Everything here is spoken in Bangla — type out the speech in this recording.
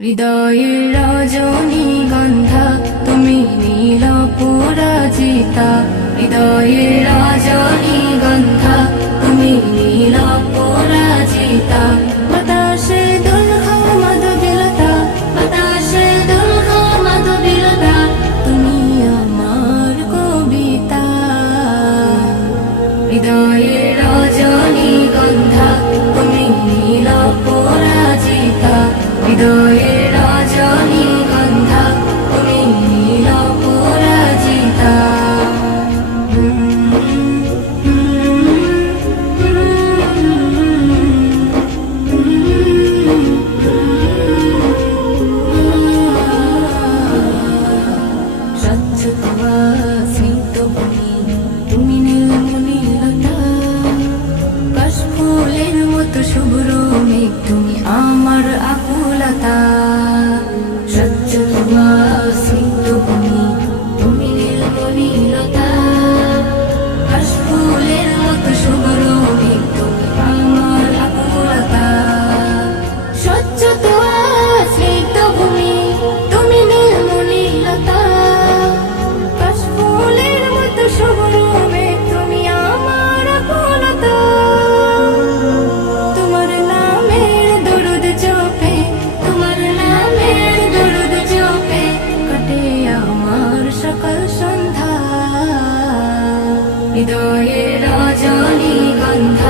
হৃদয়ের রজনী গন্ধা, তুমি নীল পরাজিতা। হৃদয়ের রজনী গন্ধা, তুমি নীল পরাজিতা। বাতাসে তুমি কবিতা। শুভ্র মেঘ তুমি আমার আপন হৃদয়ের রজনী গন্ধা